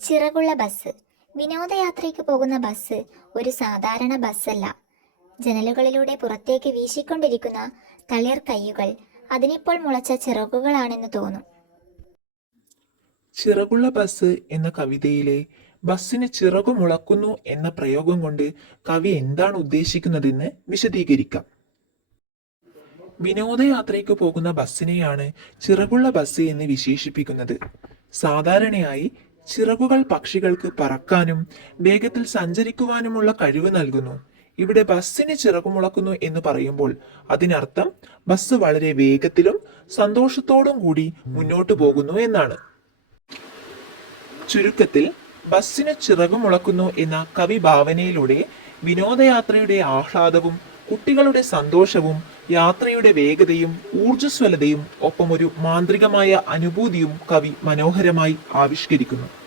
ചിറകുള്ള ബസ്. വിനോദയാത്രയ്ക്ക് പോകുന്ന ബസ് ഒരു സാധാരണ ബസ്സല്ല. ജനലുകളിലൂടെ പുറത്തേക്ക് വീശിക്കൊണ്ടിരിക്കുന്ന തളിർ കയ്യുകൾ അതിനിപ്പോൾ മുളച്ച ചിറകുകളാണെന്ന് തോന്നും. ചിറകുള്ള ബസ് എന്ന കവിതയിലെ ബസ്സിന് ചിറകു മുളക്കുന്നു എന്ന പ്രയോഗം കൊണ്ട് കവി എന്താണ് ഉദ്ദേശിക്കുന്നതെന്ന് വിശദീകരിക്കാം. വിനോദയാത്രയ്ക്ക് പോകുന്ന ബസ്സിനെയാണ് ചിറകുള്ള ബസ് എന്ന് വിശേഷിപ്പിക്കുന്നത്. സാധാരണയായി ചിറകുകൾ പക്ഷികൾക്ക് പറക്കാനും വേഗത്തിൽ സഞ്ചരിക്കുവാനുമുള്ള കഴിവ് നൽകുന്നു. ഇവിടെ ബസ്സിന് ചിറകുമുളക്കുന്നു എന്ന് പറയുമ്പോൾ അതിനർത്ഥം ബസ് വളരെ വേഗത്തിലും സന്തോഷത്തോടും കൂടി മുന്നോട്ടു പോകുന്നു എന്നാണ്. ചുരുക്കത്തിൽ ബസ്സിന് ചിറകുമുളക്കുന്നു എന്ന കവി ഭാവനയിലൂടെ വിനോദയാത്രയുടെ ആഹ്ലാദവും കുട്ടികളുടെ സന്തോഷവും യാത്രയുടെ വേഗതയും ഊർജ്ജസ്വലതയും ഒപ്പം ഒരു മാന്ത്രികമായ അനുഭൂതിയും കവി മനോഹരമായി ആവിഷ്കരിക്കുന്നു.